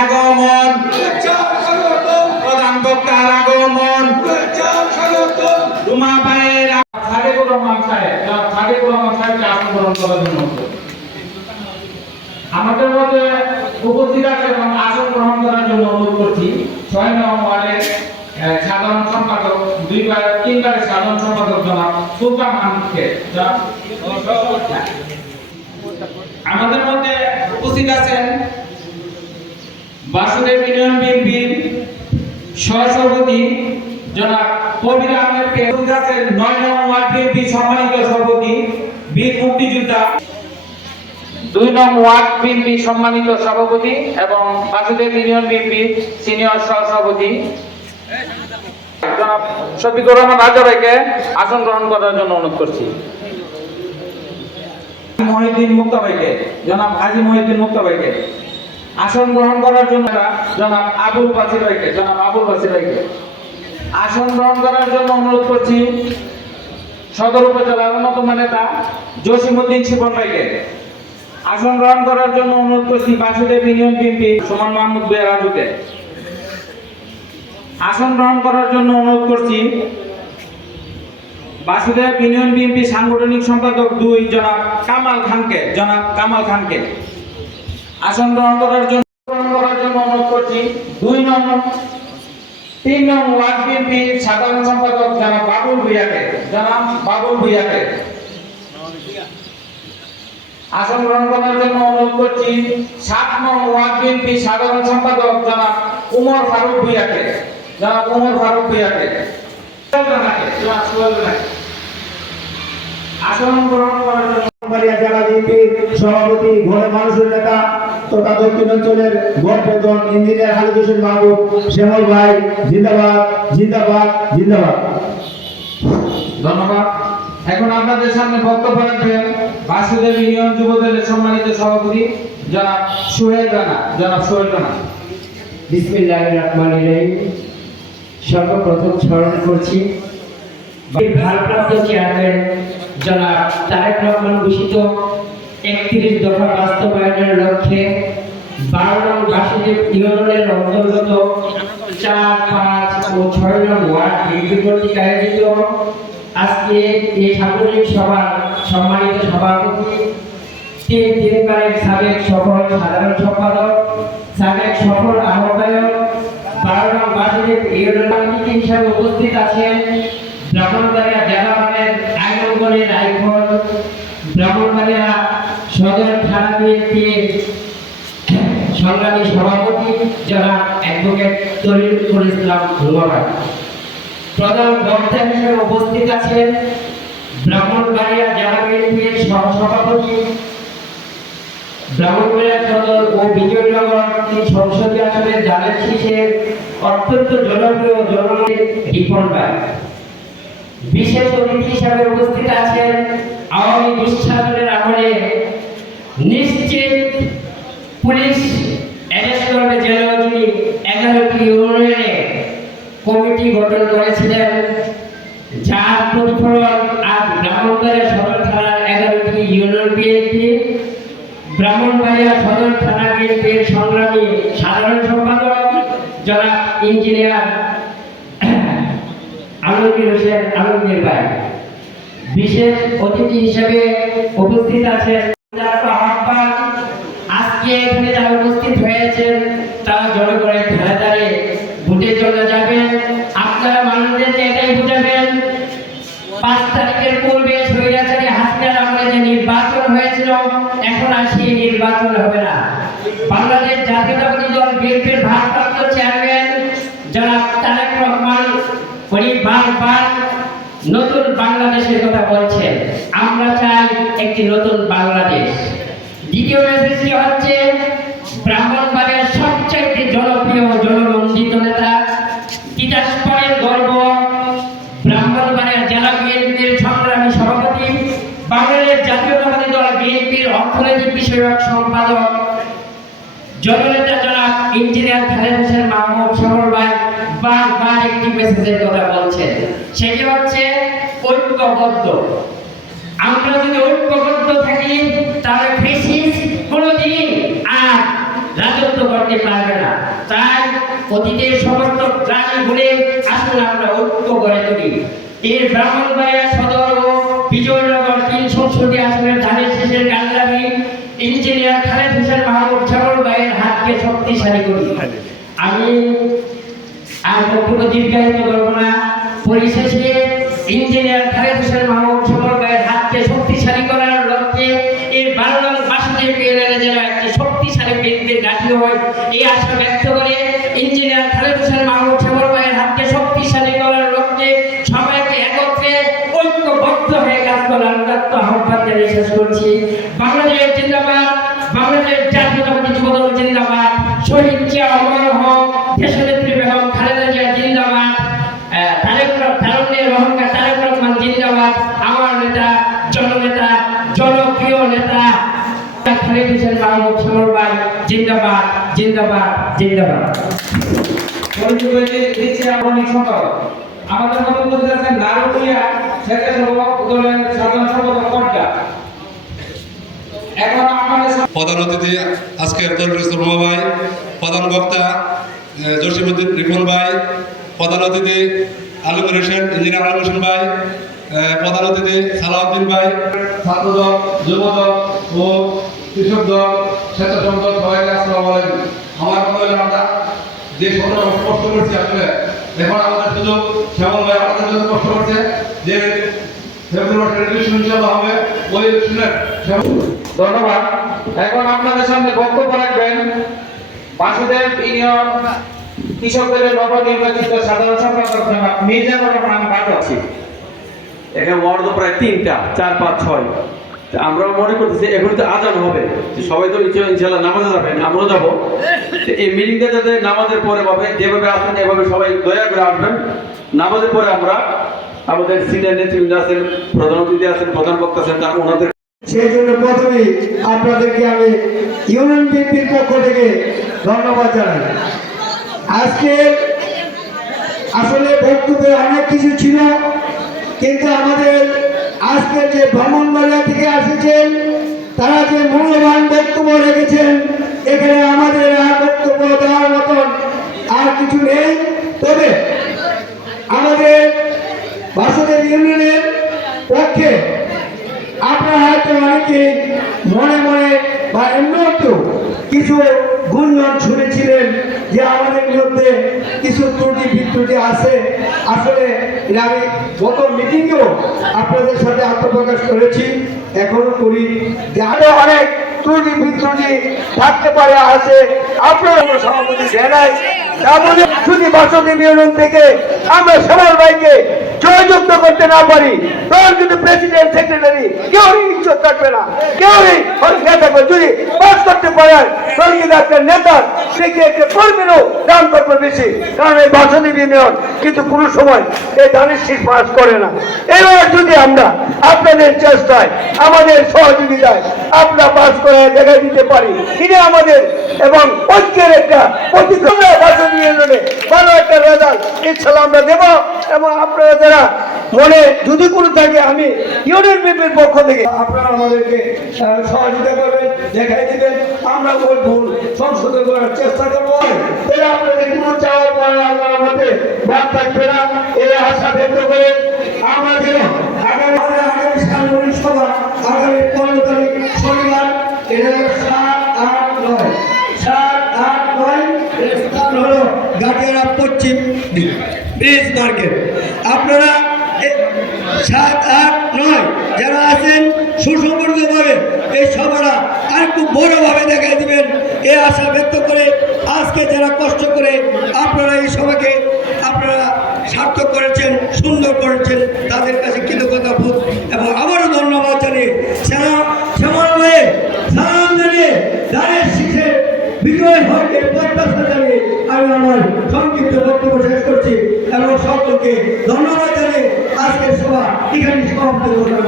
আগমন প্রধান বক্তার আগমন রুমা ভাইয়ের সাহেব খালেকুর আসন গ্রহণ জন্য আমাদের মধ্যে উপস্থিত আছে এবং আসন গ্রহণ করার জন্য অনুরোধ করছি ছয় নম্বর ওয়ার্ডের আহ, সাধারণ সম্পাদক দুইবার তিনবারের সাধারণ সম্পাদক জনাব সুলতান মাহমুদকে জনাব- আমাদের মধ্যে উপস্থিত আছেন বাসুদেব ইউনিয়ন বিএনপির সহসভাপতি জনাব কবির আহমেদকে আছেন নয় নম্বর ওয়ার্ড বিএনপি সম্মানিত সভাপতি বীর মুক্তিযোদ্ধা। দুই নং ওয়ার্ড বিএনপি সম্মানিত সভাপতি এবং বাসুদেব ইউনিয়ন বিএনপি সিনিয়র সহসভাপতি জনাব শফিকুর রহমান রাজা আসন গ্রহণ করার জন্য অনুরোধ করছি। মহিউদ্দিন মুক্তা ভাইকে জনাব হাজি মহিউদ্দিন মুক্তা ভাইকে আসন গ্রহণ করার জন্য জনাব আবুল বাসির ভাইকে, জনাব আবুল বাসির ভাইকে। আসন গ্রহণ করার জন্য অনুরোধ করছি সদর উপজেলার অন্যতম নেতা জসিমুদ্দিন শিবন ভাইকে। আসন গ্রহণ করার জন্য অনুরোধ করছি বাসুদেব ইউনিয়ন বিএনপি সুমন মাহমুদ বেয়া রাজুকে আসন গ্রহণ করার জন্য অনুরোধ করছি বাসুদেব ইউনিয়ন বিএনপি সাংগঠনিক সম্পাদক দুই, জনাব কামাল খানকে, জনাব কামাল খানকে। আসন গ্রহণ করার জন্য গ্রহণ করার জন্য দুই নং, তিন নং সাধারণ সম্পাদক জনাব আসন জন্য সাত নং সাধারণ সম্পাদক উমর ফারুক ভুইয়াকে। জনাব উমর ফারুক ভুইয়াকে। জনাব। আসন গ্রহণ করার জন্য জেলা বিএনপির সভাপতি ঘরে মানুষের নেতা তথা দক্ষিণ অঞ্চলের গড়পতন ইঞ্জিনিয়ার খালিদ হোসেন মাহবুব শ্যামল ভাই জিন্দাবাদ জিন্দাবাদ জিন্দাবাদ। ধন্যবাদ। এখন আপনাদের সামনে বক্তব্য রাখবেন বাসুদেব ইউনিয়ন যুবদলের সম্মানিত সভাপতি জনাব সোহেল রানা। জনাব সোহেল রানা। বিসমিল্লাহ রহমান রহিম। সর্বপ্রথম স্মরণ করছি ভারপ্রাপ্ত চেয়ারম্যান জনাব তারেক রহমান ঘোষিত একত্রিশ দফা বাস্তবায়নের লক্ষ্যে বারো নং বাসুদেব ইউনিয়নের অন্তর্গত চার, পাঁচ ও ছয় নং ওয়ার্ড বিএনপি কর্তৃক আয়োজিত আজকে এই সাংগঠনিক সভার সম্মানিত সভাপতি তিন তিনবারের সাবেক সফল সাধারণ সম্পাদক, সাবেক সফল আহ্বায়ক, বারো নং বাসুদেব ইউনিয়ন হিসাবে উপস্থিত আছেন ব্রাহ্মণবাড়িয়া জেলা মানের আইনগণের আইকন ব্রাহ্মণবাড়িয়া সদর থানা বিএনপির সংগ্রামী সভাপতি যারা অ্যাডভোকেট তরিকুল ইসলাম ধন্যবাদ প্রধান বক্তা হিসেবে উপস্থিত আছেন ব্রাহ্মণবাড়িয়া জেলা বিএনপির সহসভাপতি, ব্রাহ্মণবাড়িয়া সদর ও বিজয়নগর সংসদীয় আসনের জালের শীষের অত্যন্ত জনপ্রিয় জনমত রিপন ভাই বিশেষ অতিথি হিসাবে উপস্থিত আছেন আওয়ামী বিশ্বাসনের আমলে নিশ্চিত পুলিশ অ্যারেস্ট করবে জেলা এগারোটি ইউনিয়নে কমিটি গঠন করেছিলেন, যার প্রতিফলন আজ ব্রাহ্মণবাড়িয়া সদর থানার এগারোটি ইউনিয়ন বিএনপি, ব্রাহ্মণবাড়িয়া সদর থানা বিএনপির সংগ্রামী সাধারণ সম্পাদক জনাব ইঞ্জিনিয়ার আলমগীর হোসেন আলমগীর ভাই বিশেষ অতিথি হিসেবে উপস্থিত আছেন যারা পাঁচ তারিখের পূর্বে নির্বাচন হয়েছিল, এখন আর নির্বাচন হবে না। বাংলাদেশ জাতীয়তাবাদী দল বিএনপির ভারপ্রাপ্ত চেয়ারম্যান জনাব তারেক রহমান উনি বারবার নতুন বাংলাদেশের কথা বলছেন, আমরা চাই একটি নতুন বাংলাদেশ। দ্বিতীয় মেসেজটি হচ্ছে, ব্রাহ্মণবাড়িয়ার সবচাইতে জনপ্রিয় জনরঞ্জিত নেতা, তিতাসপাড়ের গর্ব ব্রাহ্মণবাড়িয়া জেলা বিএনপির সংগ্রামী সভাপতি, বাংলাদেশ জাতীয়তাবাদী দল বিএনপির অর্থনৈতিক বিষয়ক সম্পাদক, জননেতা জনাব ইঞ্জিনিয়ার খালেদ হোসেন মাহমুদ সরল ভাই বারবার একটি মেসেজের কথা বলছেন। সেটি হচ্ছে, ঐক্যবদ্ধ। আমরা যদি ঐক্যবদ্ধ থাকি, তাহলে ফেসিস কোনোদিন আর রাজত্ব করতে পারবে না। তাই অতীতের সমস্ত গ্রামে ভুলে আসলে আমরা ঐক্য গড়ে তুলি। এর ব্রাহ্মণবাড়িয়া সদর ও বিজয়নগর তিন সংসদীয় আসনের ধানের শেষের গান্ধারী ইঞ্জিনিয়ার খালেদ হোসেন মাহমুদ শ্যামল ভাইয়ের হাতকে শক্তিশালী করি। আমি আর বক্তব্য দীর্ঘায়িত করব না। পরিশেষে ইঞ্জিনিয়ার খালেদ হোসেন মাহমুদ শ্যামল হাতকে শক্তিশালী করার লক্ষ্যে এই বারো নং বাসুদেব ইউনিয়নে যেন একটি শক্তিশালী ব্যক্তির গাঠি হয়, এই আশা ব্যক্ত করে ইঞ্জিনিয়ার খালেদ হোসেন মাহমুদ শ্যামল হাতকে শক্তিশালী করার লক্ষ্যে সবাইকে একত্রে ঐক্যবদ্ধ হয়ে কাজ করার উদাত্ত আহ্বান জানিয়ে শেষ করছি। বাংলাদেশ জিন্দাবাদ বাংলাদেশ জাতীয়তাবাদী যুবদল জিন্দাবাদ, শহীদ জিয়া জননেতা জনপ্রিয় নেতা খালেদ হোসেন মাহমুদ সমর ভাই জিন্দাবাদ জিন্দাবাদ জিন্দাবাদ। আমাদের মধ্যে উপস্থিত আছেন নারুলিয়া স্বেচ্ছাসেবক দলের সাধারণ সম্পাদক কর্তা এখন আমাদের প্রধান অতিথি আজকের ইসলাম ভাই প্রধান বক্তা জসিমুদ্দিন রিপন ভাই প্রধান অতিথি আলম হোসেন ইঞ্জিনিয়ার আলম হোসেন ভাই প্রধান অতিথি সালাউদ্দিন ভাই, ছাত্রদল, যুবদল ও কৃষক দল, স্বেচ্ছাসেবক দল, সবাইকে আসসালামু আলাইকুম। আমার কথা হলো আমরা যে ছোট কষ্ট করছি আসলে এখন আমাদের সুযোগ শ্যামল ভাই আমাদের জন্য কষ্ট করছে যে ফেব্রুয়ারি ইলেকশন ইনশাআল্লাহ হবে, ওই ধন্যবাদ। এখন আপনাদের সামনে বক্তব্য রাখবেন বাসুদেব ইউনিয়ন কৃষকদের নবনির্বাচিত সাধারণ সম্পাদক মির্জানুর রহমান বাগচি। এখানে মর্দ প্রায় তিনটা, চার, পাঁচ, ছয়। তা আমরা মনে করতেছি এখন তো আজান হবে। সবাই তো ইনশা- ইনশাল্লাহ নামাজে যাবেন আমরাও যাব। এই মিটিংটা যাতে নামাজের পরে পাবে যেভাবে আসেন এভাবে সবাই দয়া করে আসবেন। নামাজের পরে আমরা আমাদের সিনিয়র নেতৃবৃন্দ আছেন, প্রধান অতিথি আছেন, প্রধান বক্তা আছেন, তার ওনাদের সেই জন্য প্রথমেই আপনাদেরকে আমি ইউনিয়ন বিএনপির পক্ষ থেকে ধন্যবাদ জানাই। আজকে আসলে বক্তব্যে অনেক কিছু ছিল। কিন্তু আমাদের আজকে যে ভ্রমণবাড়িয়া থেকে আসেছেন, তারা যে মূল্যবান বক্তব্য রেখেছেন, এখানে আমাদের আর বক্তব্য দেওয়ার মতন আর কিছু নেই। তবে আমাদের বাসুদেব ইউনিয়নের পক্ষে আপনারা হয়তো অনেকে মনে মনে বা এমনিও কিছু গুঞ্জন শুনেছিলেন যে আমাদের মধ্যে কিছু ত্রুটি বিত্রুটি আছে। আসলে আমি গত মিটিংয়েও আপনাদের সাথে আত্মপ্রকাশ করেছি, এখনও করি। আরও অনেক ত্রুটি বিত্রুটি থাকতে পারে, আছে। আপনার সভাপতি জানাই তারপরে শুধু বাসন্তী মিলন থেকে আমরা সবার ভাইকে জয়যুক্ত করতে না পারি। তখন কিন্তু প্রেসিডেন্ট সেক্রেটারি কেউই ইজ্জত থাকবে না। কেউই হরিষা থাকবে যদি পাস করতে পারে তখন কিন্তু একটা নেতার সে কি একটা কর্মীরও দাম থাকবে বেশি? কারণ এই বাসদেব ইউনিয়ন কিন্তু কোনো সময় এই ধানের শীত পাস করে না। এবার যদি আমরা আপনাদের চেষ্টায়, আমাদের সহযোগিতায় আমরা পাস করে দেখা দিতে পারি এটা আমাদের এবং ঐক্যের একটা প্রতিক্রমা বাসন নিয়ে নেবে ভালো একটা রেজাল্ট ইনশাল্লাহ আমরা দেব এবং আপনারা যারা মনে যদি কোনো থাকে, আমি ইউনিয়ন বিপির পক্ষ থেকে আপনারা আমাদেরকে সহযোগিতা করবেন, দেখাই দিবেন। আমরা ওই ভুল সংশোধন করার চেষ্টা করব। আপনাদের কোনো চাওয়ার পরে আপনার মধ্যে বাদ থাকবে না এই আশা ব্যক্ত করে আমরা যেন আগামী আগামী সাংগঠনিক সভা আগামী পনেরো তারিখ শনিবার এটা হলো সাত আট নয় সাত আট নয় এর স্থান হলো গাটিয়ারা পশ্চিম ব্রিজ মার্কেট আপনারা সাত, আট, নয় যারা আছেন সুসংগঠিতভাবে এই সভাটা আর খুব বড়ভাবে দেখাই দিবেন। এ আশা ব্যক্ত করে আজকে যারা কষ্ট করে আপনারা এই সভাকে আপনারা সার্থক করেছেন, সুন্দর করেছেন, তাদের কাছে কৃতজ্ঞতা বোধ এবং আবারও ধন্যবাদ জানিয়ে সালাম শ্যামল সালাম জানিয়ে দাঁড়ের শিখে বিজয় হয়কে প্রত্যাশা জানিয়ে আমি আমার সংক্ষিপ্ত বক্তব্য শেষ করছি এবং সকলকে ধন্যবাদ জানিয়ে আজকের সভা এখানে সমাপ্ত ঘোষণা